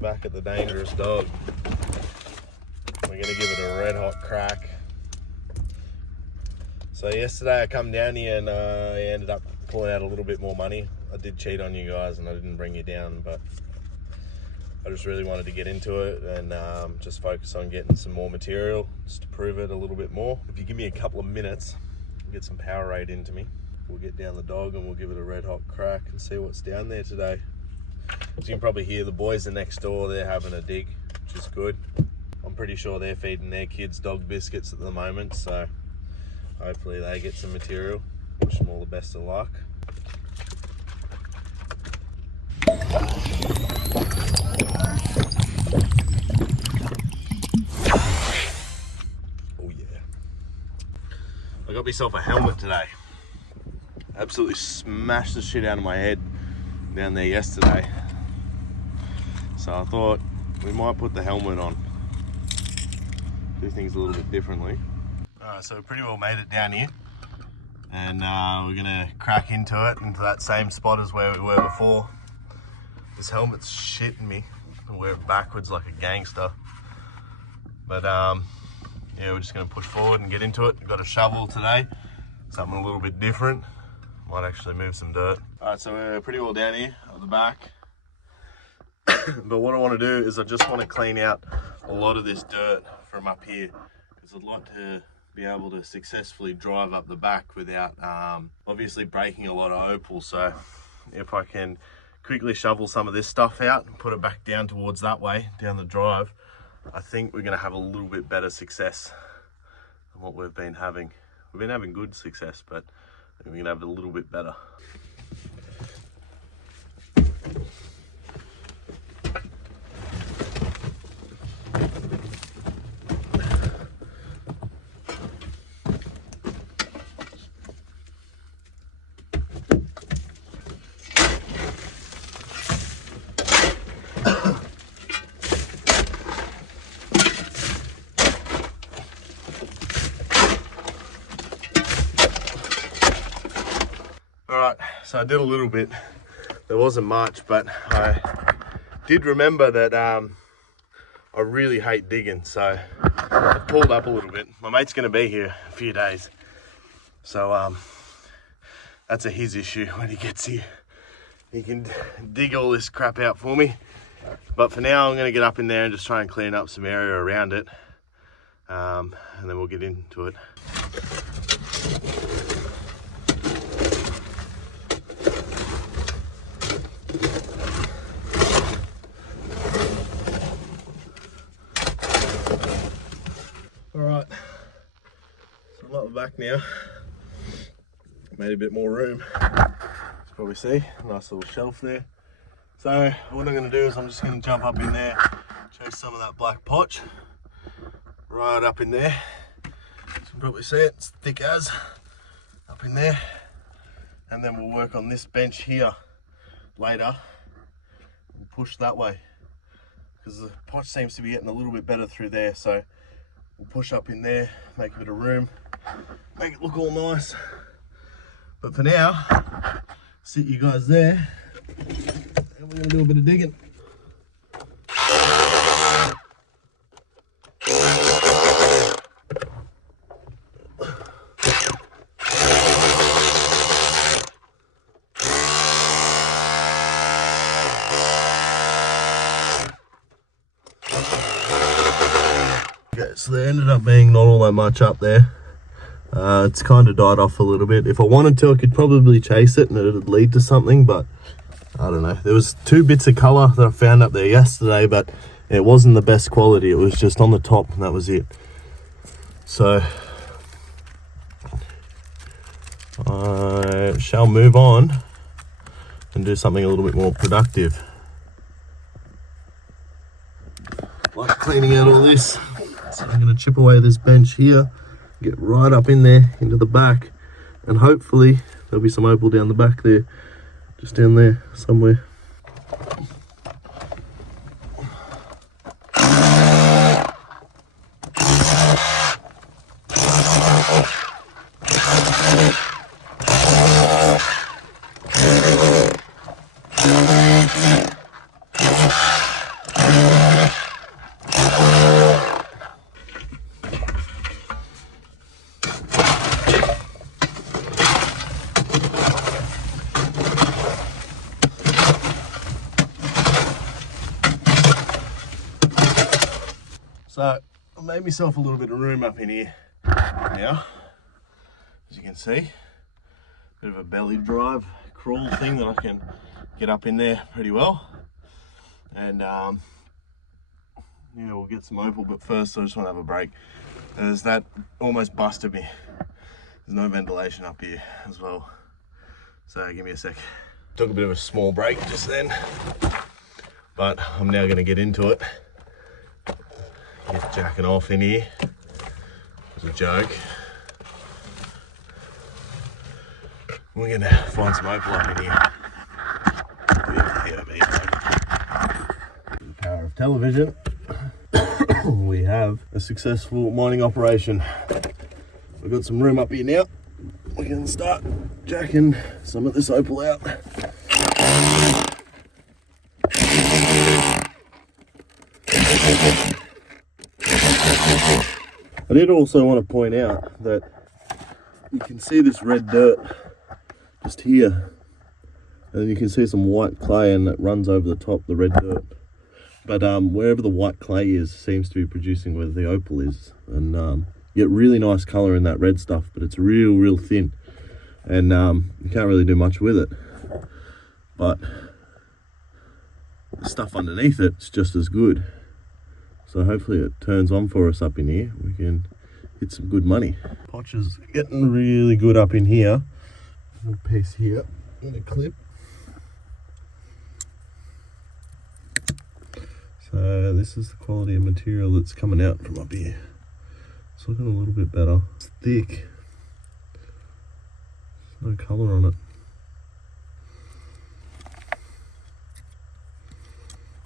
Back at the dangerous dog. We're gonna give it a red hot crack. So yesterday I come down here and I ended up pulling out a little bit more money. I did cheat on you guys and I didn't bring you down, but I just really wanted to get into it and just focus on getting some more material just to prove it a little bit more. If you give me a couple of minutes, get some power rate into me, we'll get down the dog and we'll give it a red hot crack and see what's down there today. As you can probably hear, the boys are next door, they're having a dig, which is good. I'm pretty sure they're feeding their kids dog biscuits at the moment, so hopefully they get some material. Wish them all the best of luck. Oh yeah. I got myself a helmet today. Absolutely smashed the shit out of my head down there yesterday. So I thought we might put the helmet on. Do things a little bit differently. Alright, so we pretty well made it down here. And we're gonna crack into that same spot as where we were before. This helmet's shitting me. I wear it backwards like a gangster. But yeah, we're just gonna push forward and get into it. We've got a shovel today, something a little bit different. Might actually move some dirt. Alright, so we're pretty well down here at the back. But what I want to do is I just want to clean out a lot of this dirt from up here, because I'd like to be able to successfully drive up the back without obviously breaking a lot of opal. So if I can quickly shovel some of this stuff out and put it back down towards that way, down the drive, I think we're going to have a little bit better success than what we've been having. We've been having good success, but I think we're going to have a little bit better. Alright, so I did a little bit. There wasn't much, but I did remember that I really hate digging, so I pulled up a little bit. My mate's going to be here a few days, so that's his issue when he gets here. He can dig all this crap out for me, but for now I'm going to get up in there and just try and clean up some area around it, and then we'll get into it. Alright, so I'm up the back now. Made a bit more room. You can probably see, a nice little shelf there. So what I'm going to do is I'm just going to jump up in there, chase some of that black potch right up in there. You can probably see it, it's thick as, up in there. And then we'll work on this bench here later and push that way, because the potch seems to be getting a little bit better through there. So we'll push up in there, make a bit of room, make it look all nice. But for now, sit you guys there, and we're going to do a bit of digging. Okay, so there ended up being not all that much up there. It's kind of died off a little bit. If I wanted to, I could probably chase it and it would lead to something, but I don't know. There was 2 bits of colour that I found up there yesterday, but it wasn't the best quality. It was just on the top and that was it. So I shall move on and do something a little bit more productive, like cleaning out all this. So I'm going to chip away this bench here, get right up in there into the back, and hopefully there'll be some opal down the back there, just down there somewhere. So I made myself a little bit of room up in here now, as you can see. Bit of a belly drive crawl thing that I can get up in there pretty well. And yeah, we'll get some opal, but first I just want to have a break, as that almost busted me. There's no ventilation up here as well. So give me a sec. Took a bit of a small break just then, but I'm now going to get into it. Get jacking off in here. It's a joke. We're going to find some opal up in here. The power of television. We have a successful mining operation. We've got some room up here now. We can start jacking some of this opal out. I did also want to point out that you can see this red dirt just here, and you can see some white clay, and it runs over the top, the red dirt. But wherever the white clay is seems to be producing where the opal is, and you get really nice colour in that red stuff, but it's real thin, and you can't really do much with it. But the stuff underneath it's just as good. So hopefully it turns on for us up in here. We can hit some good money. Potch is getting really good up in here. A piece here in a clip. So this is the quality of material that's coming out from up here. It's looking a little bit better. It's thick. There's no colour on it.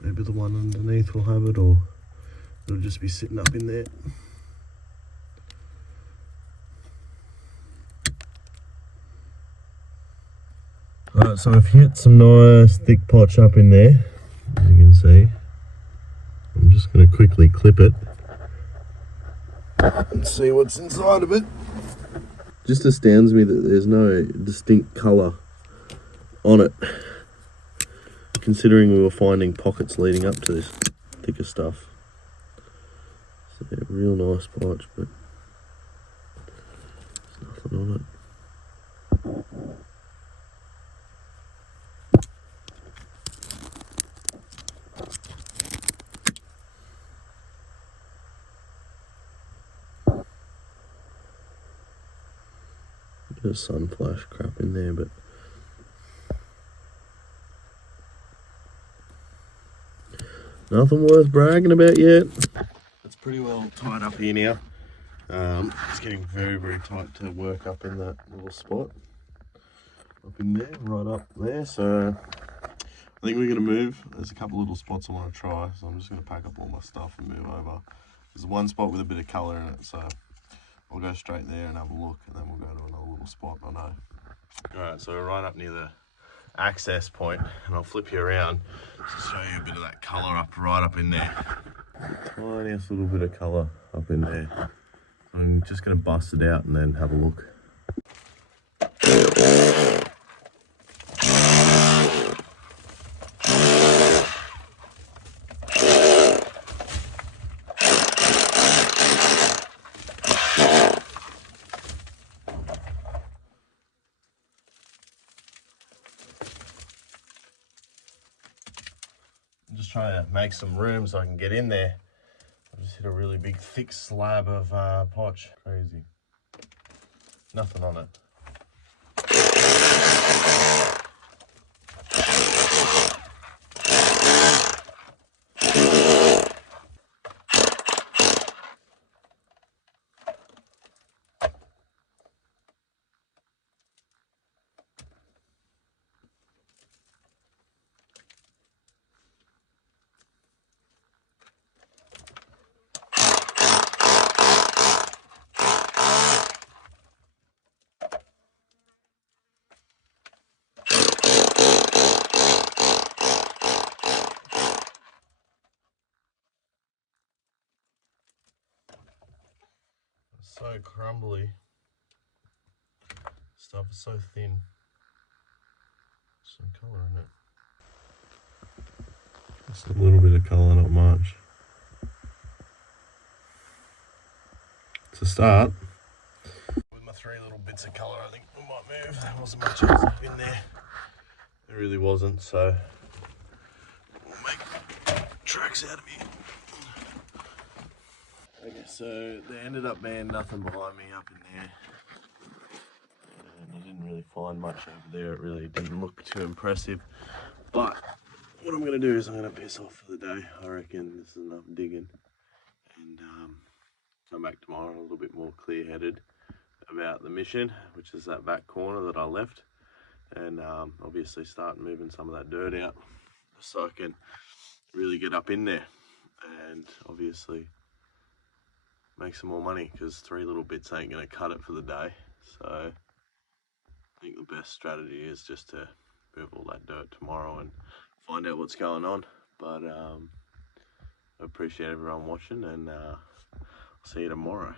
Maybe the one underneath will have it, or it'll just be sitting up in there. Alright, so I've hit some nice thick potch up in there, as you can see. I'm just going to quickly clip it and see what's inside of it. Just astounds me that there's no distinct colour on it, considering we were finding pockets leading up to this thicker stuff. So yeah, real nice potch, but there's nothing on it. Bit of sun flash crap in there, but nothing worth bragging about yet. It's pretty well tied up here now. It's getting very tight to work up in that little spot. Up in there, right up there. So I think we're going to move. There's a couple little spots I want to try, so I'm just going to pack up all my stuff and move over. There's one spot with a bit of colour in it, so I'll go straight there and have a look, and then we'll go to another little spot I know. Alright, so we're right up near the access point, and I'll flip you around to show you a bit of that colour right up in there. Tiniest little bit of colour up in there. I'm just going to bust it out and then have a look. I'm just trying to make some room so I can get in there. I just hit a really big thick slab of potch. Crazy. Nothing on it. So crumbly. Stuff is so thin. Some colour in it. Just a little bit of colour, not much. to start. With my 3 little bits of colour, I think we might move. There wasn't much else up in there. There really wasn't, so we'll make tracks out of here. Okay, so there ended up being nothing behind me up in there. And I didn't really find much over there. It really didn't look too impressive. But what I'm going to do is I'm going to piss off for the day. I reckon this is enough digging. And come back tomorrow a little bit more clear-headed about the mission, which is that back corner that I left. And obviously start moving some of that dirt out so I can really get up in there and obviously make some more money, because 3 little bits ain't going to cut it for the day. So I think the best strategy is just to move all that dirt tomorrow and find out what's going on. But I appreciate everyone watching, and I'll see you tomorrow.